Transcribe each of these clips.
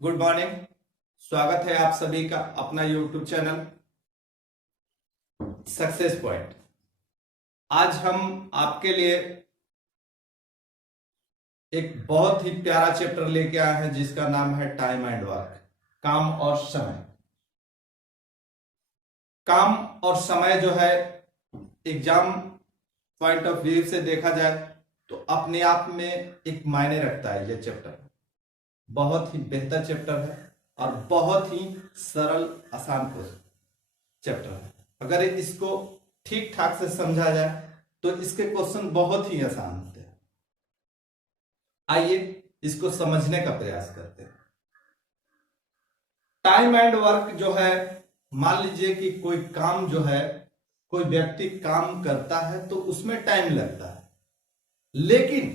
Good morning. स्वागत है आप सभी का अपना यूट्यूब चैनल सक्सेस पॉइंट। आज हम आपके लिए एक बहुत ही प्यारा चैप्टर लेके आए हैं जिसका नाम है टाइम एंड वर्क, काम और समय। काम और समय जो है एग्जाम पॉइंट ऑफ व्यू से देखा जाए तो अपने आप में एक मायने रखता है। यह चैप्टर बहुत ही बेहतर चैप्टर है और बहुत ही सरल आसान चैप्टर है। अगर इसको ठीक ठाक से समझा जाए तो इसके क्वेश्चन बहुत ही आसान होते हैं। आइए इसको समझने का प्रयास करते हैं। टाइम एंड वर्क जो है, मान लीजिए कि कोई काम जो है, कोई व्यक्ति काम करता है तो उसमें टाइम लगता है, लेकिन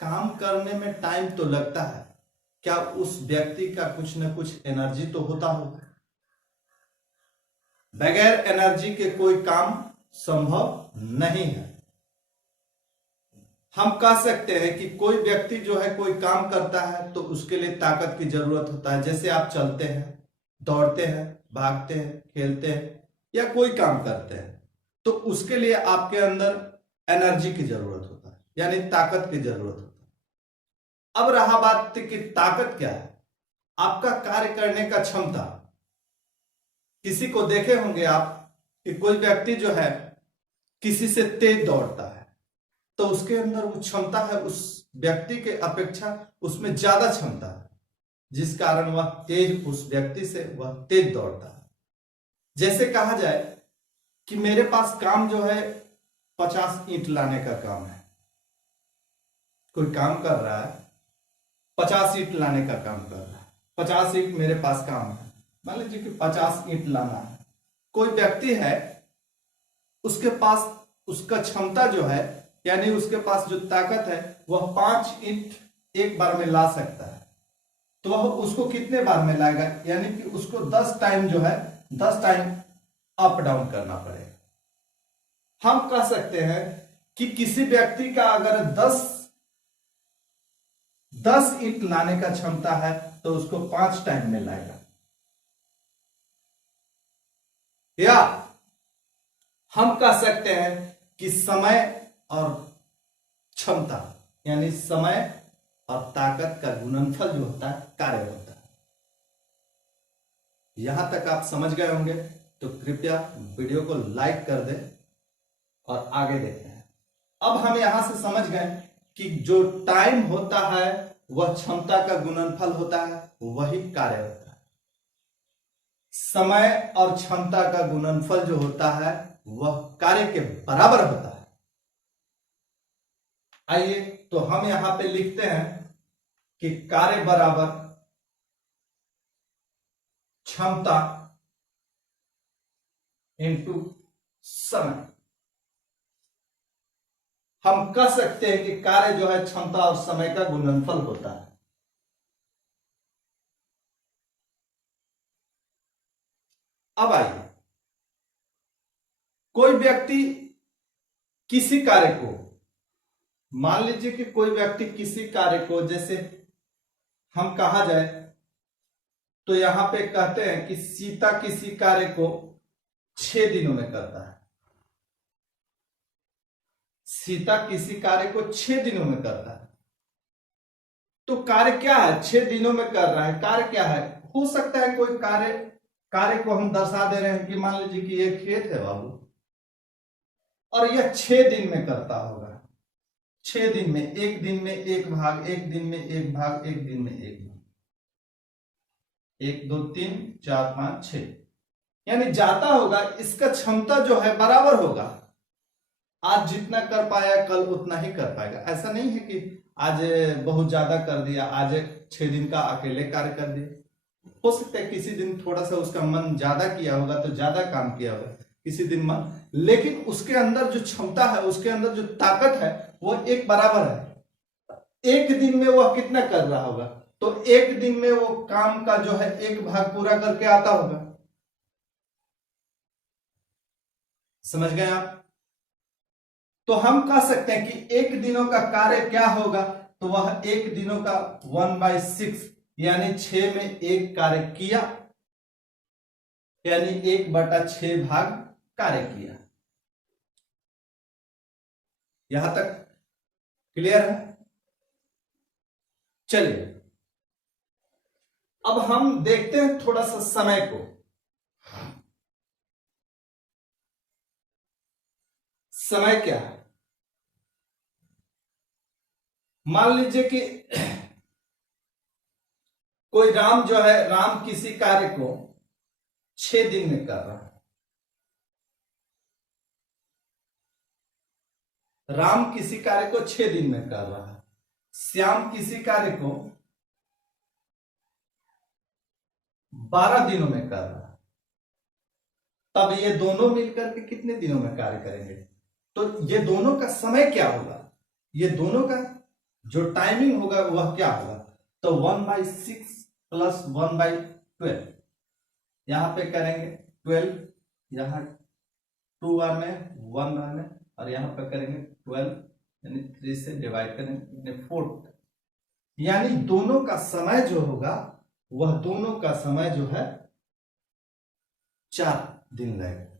काम करने में टाइम तो लगता है, क्या उस व्यक्ति का कुछ ना कुछ एनर्जी तो होता होगा। बगैर एनर्जी के कोई काम संभव नहीं है। हम कह सकते हैं कि कोई व्यक्ति जो है कोई काम करता है तो उसके लिए ताकत की जरूरत होता है। जैसे आप चलते हैं, दौड़ते हैं, भागते हैं, खेलते हैं या कोई काम करते हैं तो उसके लिए आपके अंदर एनर्जी की जरूरत होता है, यानी ताकत की जरूरत होती है। अब रहा बात कि ताकत क्या है, आपका कार्य करने का क्षमता। किसी को देखे होंगे आप कि कोई व्यक्ति जो है किसी से तेज दौड़ता है तो उसके अंदर वो क्षमता है, उस व्यक्ति के अपेक्षा उसमें ज्यादा क्षमता है, जिस कारण वह तेज, उस व्यक्ति से वह तेज दौड़ता है। जैसे कहा जाए कि मेरे पास काम जो है 50 ईंट लाने का काम है। कोई काम कर रहा है, 50 ईंट लाने का काम कर रहा है, 50 ईंट मेरे पास काम है। मान लीजिए कि 50 ईंट लाना है। कोई व्यक्ति है, उसके पास उसका क्षमता जो है, यानी उसके पास जो ताकत है, वह 5 ईंट एक बार में ला सकता है। तो वह उसको कितने बार में लाएगा, यानी कि उसको 10 टाइम जो है, 10 टाइम अप डाउन करना पड़ेगा। हम कह सकते हैं कि किसी व्यक्ति का अगर 10 ईंट लाने का क्षमता है तो उसको 5 टाइम में लाएगा। या हम कह सकते हैं कि समय और क्षमता, यानी समय और ताकत का गुणनफल जो होता है, कार्य होता है। यहां तक आप समझ गए होंगे तो कृपया वीडियो को लाइक कर दें और आगे देखते हैं। अब हम यहां से समझ गए कि जो टाइम होता है वह क्षमता का गुणनफल होता है, वही कार्य होता है। समय और क्षमता का गुणनफल जो होता है वह कार्य के बराबर होता है। आइए तो हम यहां पे लिखते हैं कि कार्य बराबर क्षमता इंटू समय। हम कह सकते हैं कि कार्य जो है क्षमता और समय का गुणनफल होता है। अब आइए, कोई व्यक्ति किसी कार्य को, मान लीजिए कि कोई व्यक्ति किसी कार्य को, जैसे हम कहा जाए तो यहां पे कहते हैं कि सीता किसी कार्य को 6 दिनों में करता है। सीता किसी कार्य को 6 दिनों में करता है। तो कार्य क्या है, 6 दिनों में कर रहा है, कार्य क्या है। हो सकता है कोई कार्य को हम दर्शा दे रहे हैं कि मान लीजिए कि ये खेत है बाबू, और यह 6 दिन में करता होगा। 6 दिन में, एक दिन में एक भाग, एक दिन में एक भाग, एक दिन में एक भाग, 1 2 3 4 5 6, यानी जाता होगा। इसका क्षमता जो है बराबर होगा। आज जितना कर पाया कल उतना ही कर पाएगा। ऐसा नहीं है कि आज बहुत ज्यादा कर दिया, आज 6 दिन का अकेले कार्य कर दिया। हो सकता है किसी दिन थोड़ा सा उसका मन ज्यादा किया होगा तो ज्यादा काम किया होगा, किसी दिन मन, लेकिन उसके अंदर जो क्षमता है, उसके अंदर जो ताकत है, वो एक बराबर है। एक दिन में वह कितना कर रहा होगा, तो एक दिन में वो काम का जो है एक भाग पूरा करके आता होगा। समझ गए आप। तो हम कह सकते हैं कि एक दिनों का कार्य क्या होगा, तो वह एक दिनों का 1/6 यानी 6 में 1 कार्य किया, यानी 1/6 भाग कार्य किया। यहां तक क्लियर है? चलिए अब हम देखते हैं थोड़ा सा समय को। समय क्या है? मान लीजिए कि कोई राम जो है, राम किसी कार्य को 6 दिन में कर रहा है। राम किसी कार्य को 6 दिन में कर रहा है, श्याम किसी कार्य को 12 दिनों में कर रहा है। तब ये दोनों मिलकर के कितने दिनों में कार्य करेंगे? तो ये दोनों का समय क्या होगा? ये दोनों का जो टाइमिंग होगा वह क्या होगा? तो 1/6 प्लस 1/12, यहां पे करेंगे 12, यहां 2 बार में 1 बार में, और यहां पे करेंगे 12 यानी 3 से डिवाइड करेंगे 4, यानी दोनों का समय जो होगा वह दोनों का समय जो है 4 दिन लगेगा।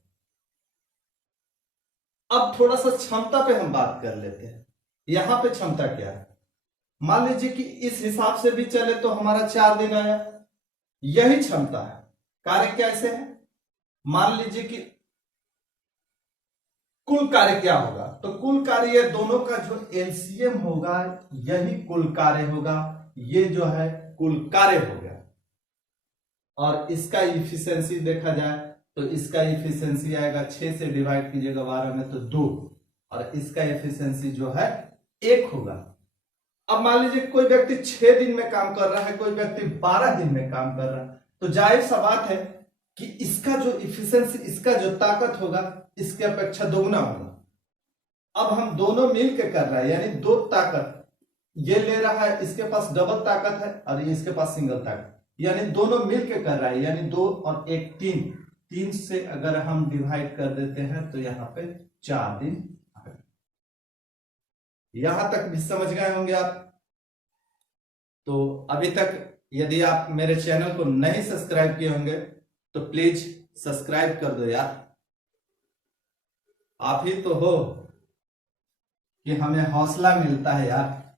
अब थोड़ा सा क्षमता पे हम बात कर लेते हैं। यहां पे क्षमता क्या है? मान लीजिए कि इस हिसाब से भी चले तो हमारा 4 दिन आया, यही क्षमता है। कार्य कैसे है? मान लीजिए कि कुल कार्य क्या होगा? तो कुल कार्य ये दोनों का जो एलसीएम होगा यही कुल कार्य होगा। ये जो है कुल कार्य हो गया, और इसका इफिशियंसी देखा जाए तो इसका इफिशियंसी आएगा 6 से डिवाइड कीजिएगा 12 में तो 2, और इसका इफिशियंसी जो है 1 होगा। अब मान लीजिए कोई व्यक्ति 6 दिन में काम कर रहा है, कोई व्यक्ति 12 दिन में काम कर रहा है, तो जाहिर सा बात है कि इसका जो इफिशियंसी, इसका जो ताकत होगा इसके अपेक्षा दोगुना होगा। अब हम दोनों मिल के कर रहा है, यानी 2 ताकत ये ले रहा है, इसके पास डबल ताकत है और ये इसके पास सिंगल ताकत, यानी दोनों मिल के कर रहा है, यानी 2 और 1 3, 3 से अगर हम डिवाइड कर देते हैं तो यहाँ पे 4 दिन। यहां तक भी समझ गए होंगे आप। तो अभी तक यदि आप मेरे चैनल को नहीं सब्सक्राइब किए होंगे तो प्लीज सब्सक्राइब कर दो यार। आप ही तो हो कि हमें हौसला मिलता है यार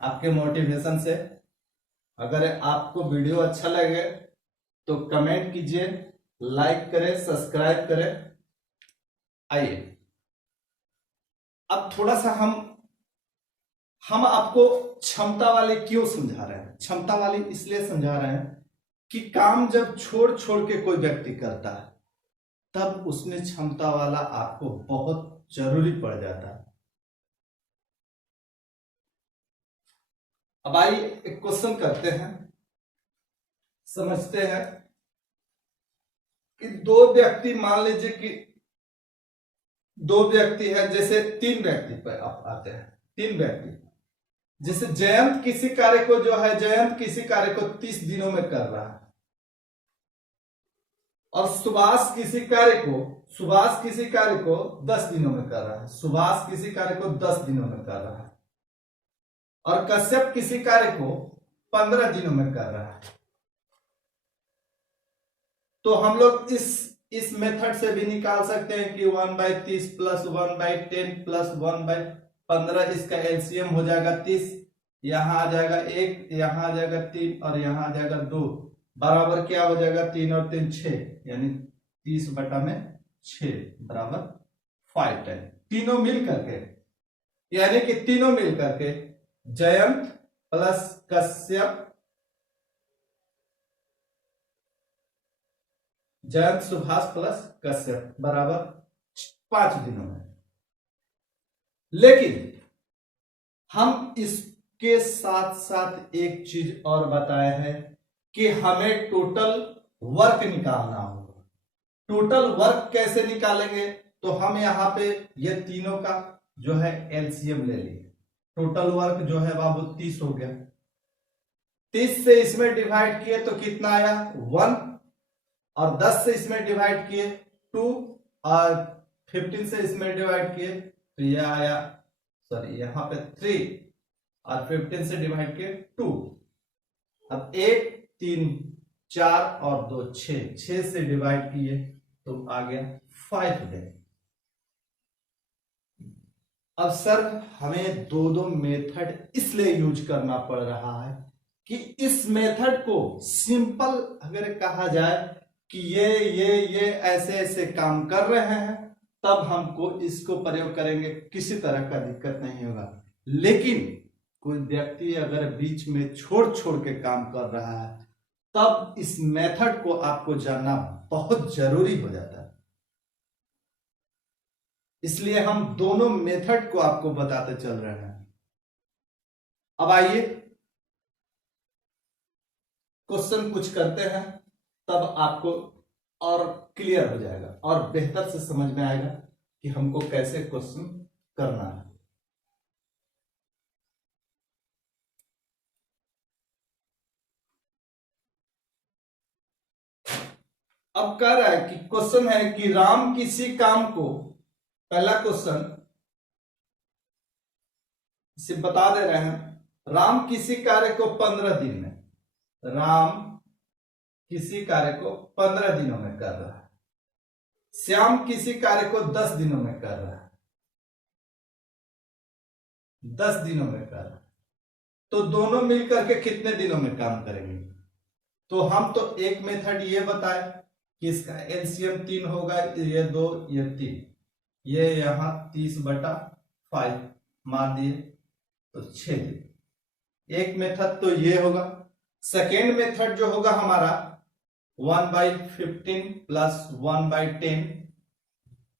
आपके मोटिवेशन से। अगर आपको वीडियो अच्छा लगे तो कमेंट कीजिए, लाइक करें, सब्सक्राइब करें। आइए अब थोड़ा सा हम आपको क्षमता वाले क्यों समझा रहे हैं? क्षमता वाली इसलिए समझा रहे हैं कि काम जब छोड़ छोड़ के कोई व्यक्ति करता है तब उसमें क्षमता वाला आपको बहुत जरूरी पड़ जाता है। अब आइए एक क्वेश्चन करते हैं, समझते हैं कि 2 व्यक्ति, मान लीजिए कि 2 व्यक्ति है, जैसे 3 व्यक्ति पर आप आते हैं, 3 व्यक्ति, जैसे जयंत किसी कार्य को जो है, जयंत किसी कार्य को 30 दिनों में कर रहा है, और सुभाष किसी कार्य को 10 दिनों में कर रहा है, सुभाष किसी कार्य को 10 दिनों में कर रहा है, और कश्यप किसी कार्य को 15 दिनों में कर रहा है। तो हम लोग इस मेथड से भी निकाल सकते हैं कि 1/30 प्लस 1/10 प्लस 1/15, इसका एलसीएम हो जाएगा 30, यहां आ जाएगा 1, यहां आ जाएगा 3 और यहां आ जाएगा 2, बराबर क्या हो जाएगा? 3 और 3 6, यानी 30/6 बराबर 5 टाइम। तीनों मिल करके, यानी कि तीनों मिल करके जयंत प्लस कश्यप, जयंत सुभाष प्लस कश्यप बराबर 5 दिनों में। लेकिन हम इसके साथ साथ एक चीज और बताए हैं कि हमें टोटल वर्क निकालना होगा। टोटल वर्क कैसे निकालेंगे? तो हम यहां पे ये तीनों का जो है एलसीएम ले लिए। टोटल वर्क जो है बाबू 30 हो गया, 30 से इसमें डिवाइड किए तो कितना आया? 1, और 10 से इसमें डिवाइड किए 2, और 15 से इसमें डिवाइड किए तो यह आया, सॉरी यहाँ पे 3, और 15 से डिवाइड किए 2। अब 1 3 4 और 2 6, 6 से डिवाइड किए तो आ गया 5 डे। अब सर हमें दो मेथड इसलिए यूज करना पड़ रहा है कि इस मेथड को सिंपल अगर कहा जाए कि ये ऐसे ऐसे काम कर रहे हैं, तब हमको इसको प्रयोग करेंगे, किसी तरह का दिक्कत नहीं होगा। लेकिन कोई व्यक्ति अगर बीच में छोड़ छोड़ के काम कर रहा है, तब इस मेथड को आपको जानना बहुत जरूरी हो जाता है। इसलिए हम दोनों मेथड को आपको बताते चल रहे हैं। अब आइए क्वेश्चन कुछ करते हैं, तब आपको और क्लियर हो जाएगा और बेहतर से समझ में आएगा कि हमको कैसे क्वेश्चन करना है। अब कह रहा है कि क्वेश्चन है कि राम किसी काम को, पहला क्वेश्चन इसे बता दे रहे हैं, राम किसी कार्य को 15 दिन में, राम किसी कार्य को 15 दिनों में कर रहा है, श्याम किसी कार्य को 10 दिनों में कर रहा है, 10 दिनों में कर रहा है, तो दोनों मिलकर के कितने दिनों में काम करेंगे? तो हम तो एक मेथड ये बताए कि इसका एलसीएम 3 होगा, ये 2 ये 3, ये यहां 30/5 मार दिए तो 6 दिन। एक मेथड तो ये होगा। सेकेंड मेथड जो होगा हमारा 1/15 प्लस 1/10,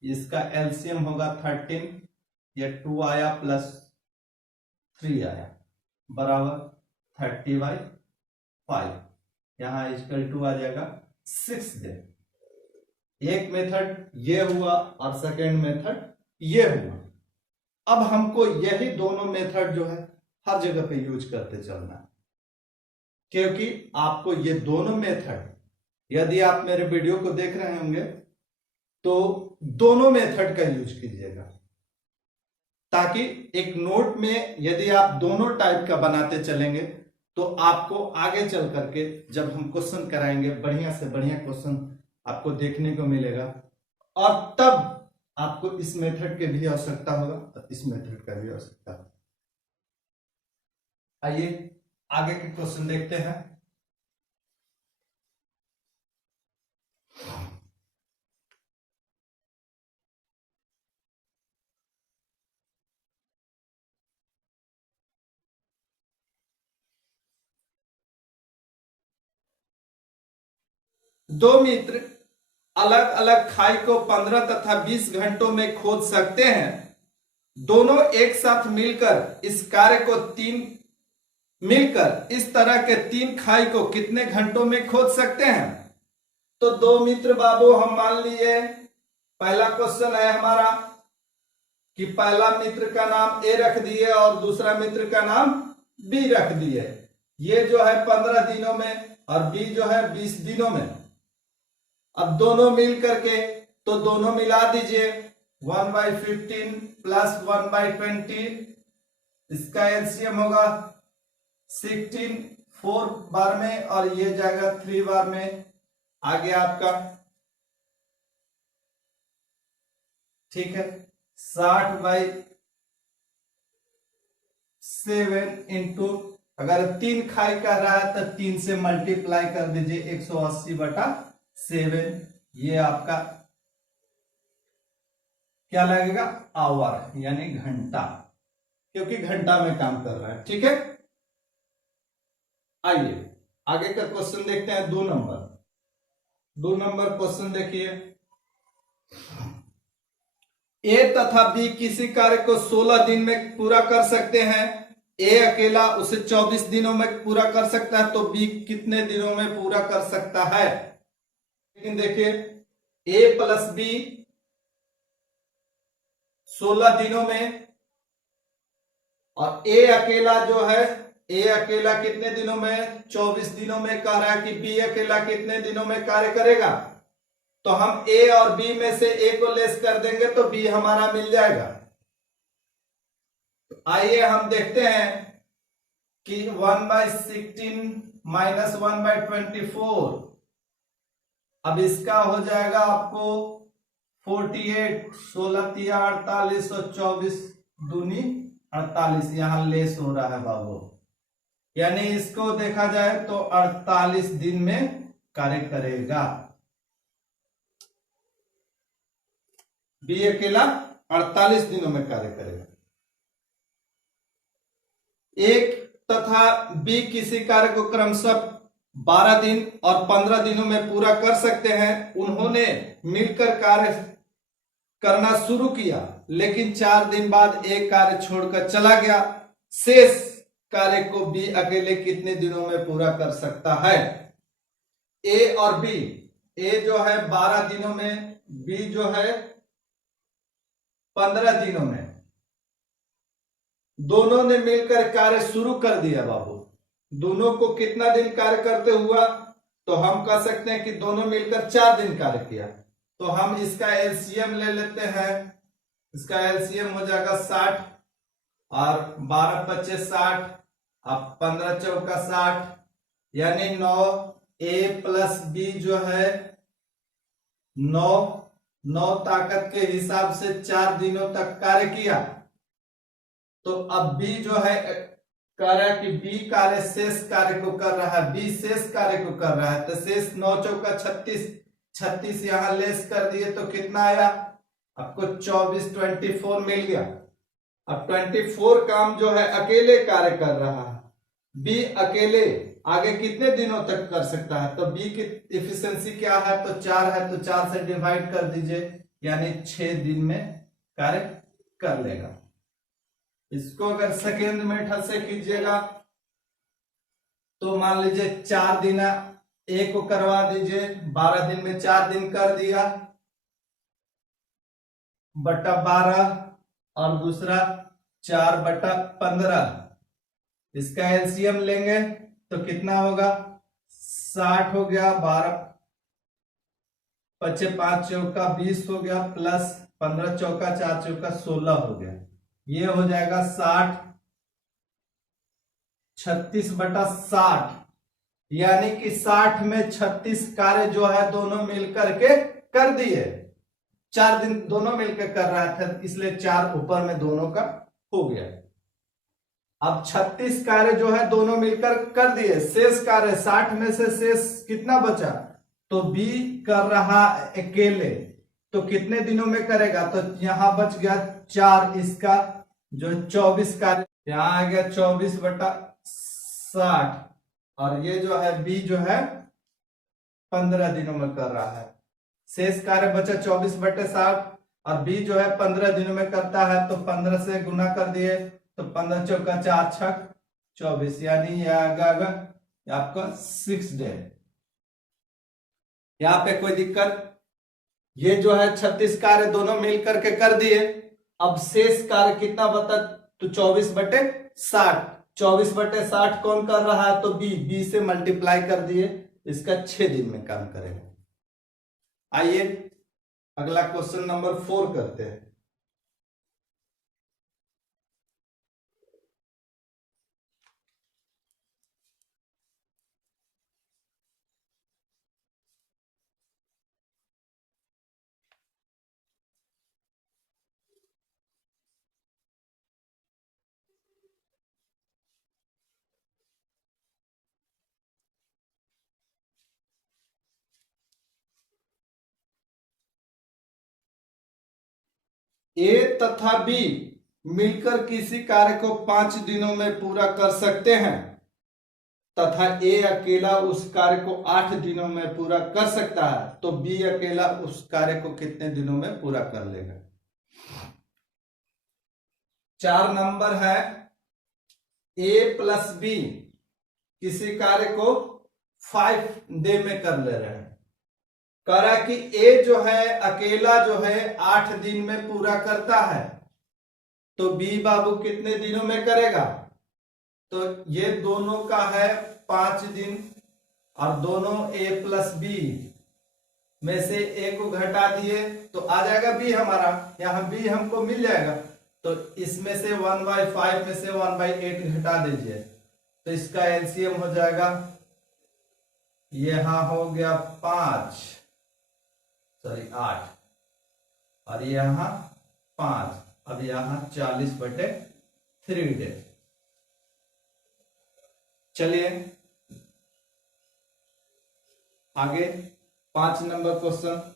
इसका एलसीएम होगा 13, ये 2 आया प्लस 3 आया बराबर 30/5, यहां इक्वल टू आ जाएगा 6 दिन। एक मेथड ये हुआ और सेकेंड मेथड ये हुआ। अब हमको यही दोनों मेथड जो है हर जगह पे यूज करते चलना है, क्योंकि आपको ये दोनों मेथड, यदि आप मेरे वीडियो को देख रहे होंगे तो दोनों मेथड का यूज कीजिएगा, ताकि एक नोट में यदि आप दोनों टाइप का बनाते चलेंगे तो आपको आगे चल करके जब हम क्वेश्चन कराएंगे, बढ़िया से बढ़िया क्वेश्चन आपको देखने को मिलेगा, और तब आपको इस मेथड की भी आवश्यकता होगा और इस मेथड का भी आवश्यकता होगा। आइए आगे के क्वेश्चन देखते हैं। दो मित्र अलग अलग खाई को 15 तथा 20 घंटों में खोद सकते हैं। दोनों एक साथ मिलकर इस तरह के 3 खाई को कितने घंटों में खोद सकते हैं? तो दो मित्र बाबू हम मान लिए, पहला क्वेश्चन है हमारा कि पहला मित्र का नाम ए रख दिए और दूसरा मित्र का नाम बी रख दिए। ये जो है 15 दिनों में और बी जो है 20 दिनों में। अब दोनों मिल करके तो दोनों मिला दीजिए, 1/15 प्लस 1/20, इसका एलसीएम होगा 16, 4 बार में और ये जाएगा 3 बार में, आ गया आपका, ठीक है, 60/7 इंटू, अगर 3 खाई कर रहा है तो 3 से मल्टीप्लाई कर दीजिए, 180/7, ये आपका क्या लगेगा? आवर, यानी घंटा, क्योंकि घंटा में काम कर रहा है। ठीक है, आइए आगे का क्वेश्चन देखते हैं। 2 नंबर क्वेश्चन देखिए, ए तथा बी किसी कार्य को 16 दिन में पूरा कर सकते हैं। ए अकेला उसे 24 दिनों में पूरा कर सकता है, तो बी कितने दिनों में पूरा कर सकता है? लेकिन देखिए, ए प्लस बी 16 दिनों में, और ए अकेला जो है, ए अकेला कितने दिनों में? 24 दिनों में कह रहा है कि बी अकेला कितने दिनों में कार्य करेगा। तो हम ए और बी में से ए को लेस कर देंगे तो बी हमारा मिल जाएगा। आइए हम देखते हैं कि 1/16 -1/24। अब इसका हो जाएगा आपको 48, 16 तिया 48 और 24 दूनी 48। यहां लेस हो रहा है बाबू, यानी इसको देखा जाए तो 48 दिन में कार्य करेगा। बी अकेला 48 दिनों में कार्य करेगा। एक तथा बी किसी कार्य को क्रमशः 12 दिन और 15 दिनों में पूरा कर सकते हैं। उन्होंने मिलकर कार्य करना शुरू किया, लेकिन 4 दिन बाद एक कार्य छोड़कर चला गया। शेष कार्य को बी अकेले कितने दिनों में पूरा कर सकता है? ए और बी, ए जो है 12 दिनों में, बी जो है 15 दिनों में। दोनों ने मिलकर कार्य शुरू कर दिया बाबू। दोनों को कितना दिन कार्य करते हुआ? तो हम कह सकते हैं कि दोनों मिलकर 4 दिन कार्य किया। तो हम इसका एलसीएम ले लेते हैं। इसका एलसीएम हो जाएगा 60 और 12 25 60, अब 15 चौका 60, यानी 9। ए प्लस बी जो है 9 ताकत के हिसाब से 4 दिनों तक कार्य किया। तो अब बी जो है कह रहा है कि बी कार्य शेष कार्य को कर रहा है, बी शेष कार्य को कर रहा है। तो शेष 9 चौका 36, 36 यहां लेस कर दिए तो कितना आया आपको? 24 24 मिल गया। अब 24 काम जो है अकेले कार्य कर रहा है। बी अकेले आगे कितने दिनों तक कर सकता है? तो बी की एफिशिएंसी क्या है? तो 4 है, तो 4 से डिवाइड कर दीजिए, यानी 6 दिन में कार्य कर लेगा। इसको अगर सेकेंड मेथड से कीजिएगा तो मान लीजिए 4 दिन ए को करवा दीजिए, 12 दिन में 4 दिन कर दिया बटा 12, और दूसरा 4 बटा 15। इसका एलसीएम लेंगे तो कितना होगा? 60 हो गया, 12 25 5 चौका 20 हो गया, प्लस 15 चौका 4 चौका 16 हो गया। ये हो जाएगा 60 36 बटा 60, यानी कि 60 में 36 कार्य जो है दोनों मिलकर के कर दिए। 4 दिन दोनों मिलकर कर रहा था, इसलिए 4 ऊपर में दोनों का हो गया। अब 36 कार्य जो है दोनों मिलकर कर दिए। शेष कार्य 60 में से शेष कितना बचा? तो बी कर रहा अकेले, तो कितने दिनों में करेगा? तो यहां बच गया 4, इसका जो 24 कार्य यहां आ गया 24 बटा 60, और ये जो है बी जो है 15 दिनों में कर रहा है। शेष कार्य बचा 24 बटे 60, और बी जो है 15 दिनों में करता है, तो 15 से गुना कर दिए तो 15 चौका 4 छक 24, यानी यह आपका 6 डे। यहां पे कोई दिक्कत? ये जो है 36 कार्य दोनों मिल करके कर दिए। अब शेष कार्य कितना बता? तो 24 बटे 60। 24 बटे 60 कौन कर रहा है? तो बी से मल्टीप्लाई कर दिए, इसका 6 दिन में काम करेगा। आइए अगला क्वेश्चन नंबर 4 करते हैं। ए तथा बी मिलकर किसी कार्य को 5 दिनों में पूरा कर सकते हैं तथा ए अकेला उस कार्य को 8 दिनों में पूरा कर सकता है, तो बी अकेला उस कार्य को कितने दिनों में पूरा कर लेगा? 4 नंबर है, ए प्लस बी किसी कार्य को 5 डे में कर ले रहे हैं। कह रहा कि ए जो है अकेला जो है 8 दिन में पूरा करता है, तो बी बाबू कितने दिनों में करेगा? तो ये दोनों का है 5 दिन, और दोनों ए प्लस बी में से ए को घटा दिए तो आ जाएगा बी हमारा। यहां बी हमको मिल जाएगा, तो इसमें से 1/5 में से 1/8 घटा दीजिए, तो इसका एलसीएम हो जाएगा यहाँ हो गया 5, सॉरी 8, और यहाँ 5, अब यहाँ 40/3 डेज। चलिए आगे 5 नंबर क्वेश्चन।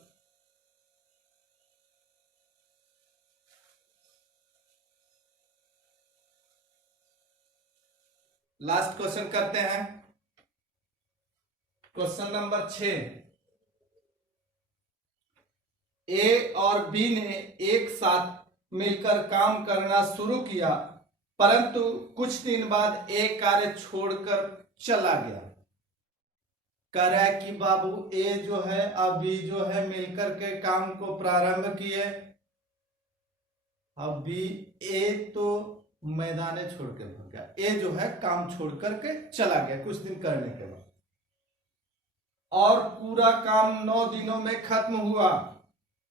लास्ट क्वेश्चन करते हैं, क्वेश्चन नंबर 6। ए और बी ने एक साथ मिलकर काम करना शुरू किया, परंतु कुछ दिन बाद ए कार्य छोड़कर चला गया। कह रहा है कि बाबू ए जो है अब बी जो है मिलकर के काम को प्रारंभ किए, अब बी ए तो मैदान छोड़ के भाग गया, ए जो है काम छोड़ करके चला गया कुछ दिन करने के बाद, और पूरा काम 9 दिनों में खत्म हुआ।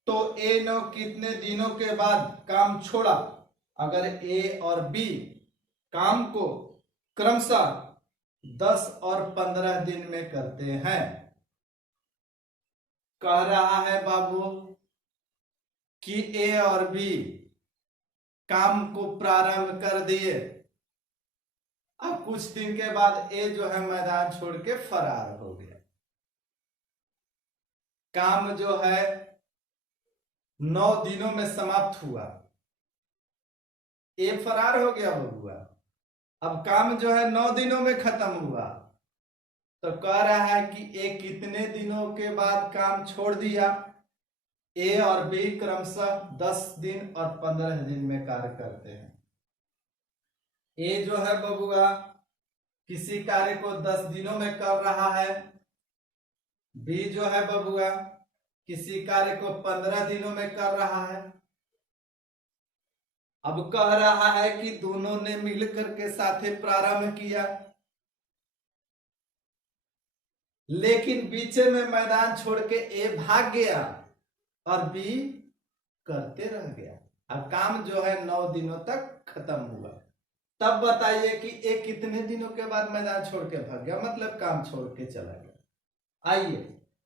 तो ए ने कितने दिनों के बाद काम छोड़ा? अगर ए और बी काम को क्रमशः 10 और 15 दिन में करते हैं, कह रहा है बाबू कि ए और बी काम को प्रारंभ कर दिए, अब कुछ दिन के बाद ए जो है मैदान छोड़ के फरार हो गया। काम जो है 9 दिनों में समाप्त हुआ, ए फरार हो गया बबुआ, अब काम जो है 9 दिनों में खत्म हुआ। तो कह रहा है कि ए कितने दिनों के बाद काम छोड़ दिया? ए और बी क्रमशः 10 दिन और 15 दिन में कार्य करते हैं। ए जो है बबुआ किसी कार्य को 10 दिनों में कर रहा है, बी जो है बबुआ किसी कार्य को 15 दिनों में कर रहा है। अब कह रहा है कि दोनों ने मिलकर के साथे प्रारंभ किया, लेकिन बीचे में मैदान छोड़ के ए भाग गया और बी करते रह गया। अब काम जो है 9 दिनों तक खत्म हुआ। तब बताइए कि ए कितने दिनों के बाद मैदान छोड़ के भाग गया, मतलब काम छोड़ के चला गया। आइए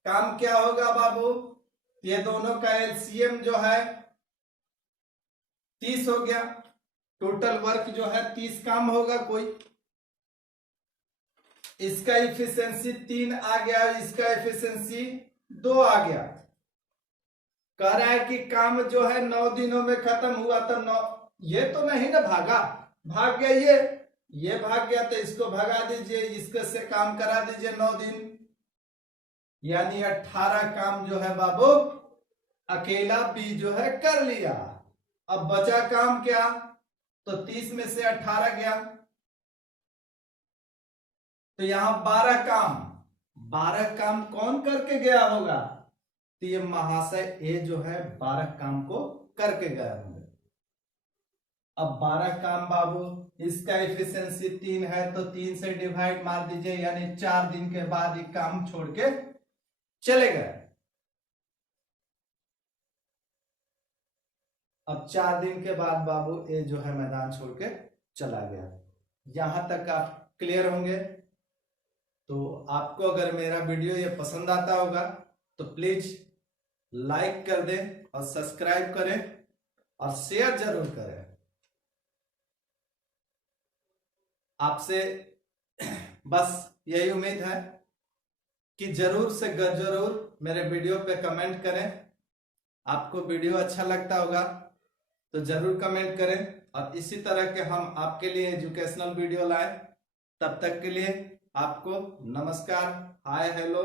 काम क्या होगा बाबू, ये दोनों का एलसीएम जो है 30 हो गया, टोटल वर्क जो है 30 काम होगा कोई, इसका इफिशिएंसी 3 आ गया, इसका इफिशिएंसी 2 आ गया। कह रहा है कि काम जो है 9 दिनों में खत्म हुआ, तब 9, ये तो नहीं ना भागा, भाग गया ये भाग गया, तो इसको भगा दीजिए, इसके से काम करा दीजिए 9 दिन, यानी 18 काम जो है बाबू अकेला बी जो है कर लिया। अब बचा काम क्या, तो 30 में से 18 गया, तो यहां 12 काम कौन करके गया होगा? तो ये महाशय ए जो है 12 काम को करके गए होंगे। अब 12 काम बाबू, इसका एफिशिएंसी 3 है, तो 3 से डिवाइड मार दीजिए, यानी 4 दिन के बाद ये काम छोड़ के चले गए। अब 4 दिन के बाद बाबू ए जो है मैदान छोड़ के चला गया। यहां तक आप क्लियर होंगे। तो आपको अगर मेरा वीडियो ये पसंद आता होगा तो प्लीज लाइक कर दें और सब्सक्राइब करें और शेयर जरूर करें। आपसे बस यही उम्मीद है कि जरूर से जरूर मेरे वीडियो पे कमेंट करें। आपको वीडियो अच्छा लगता होगा तो जरूर कमेंट करें, और इसी तरह के हम आपके लिए एजुकेशनल वीडियो लाएं। तब तक के लिए आपको नमस्कार, हाय हेलो।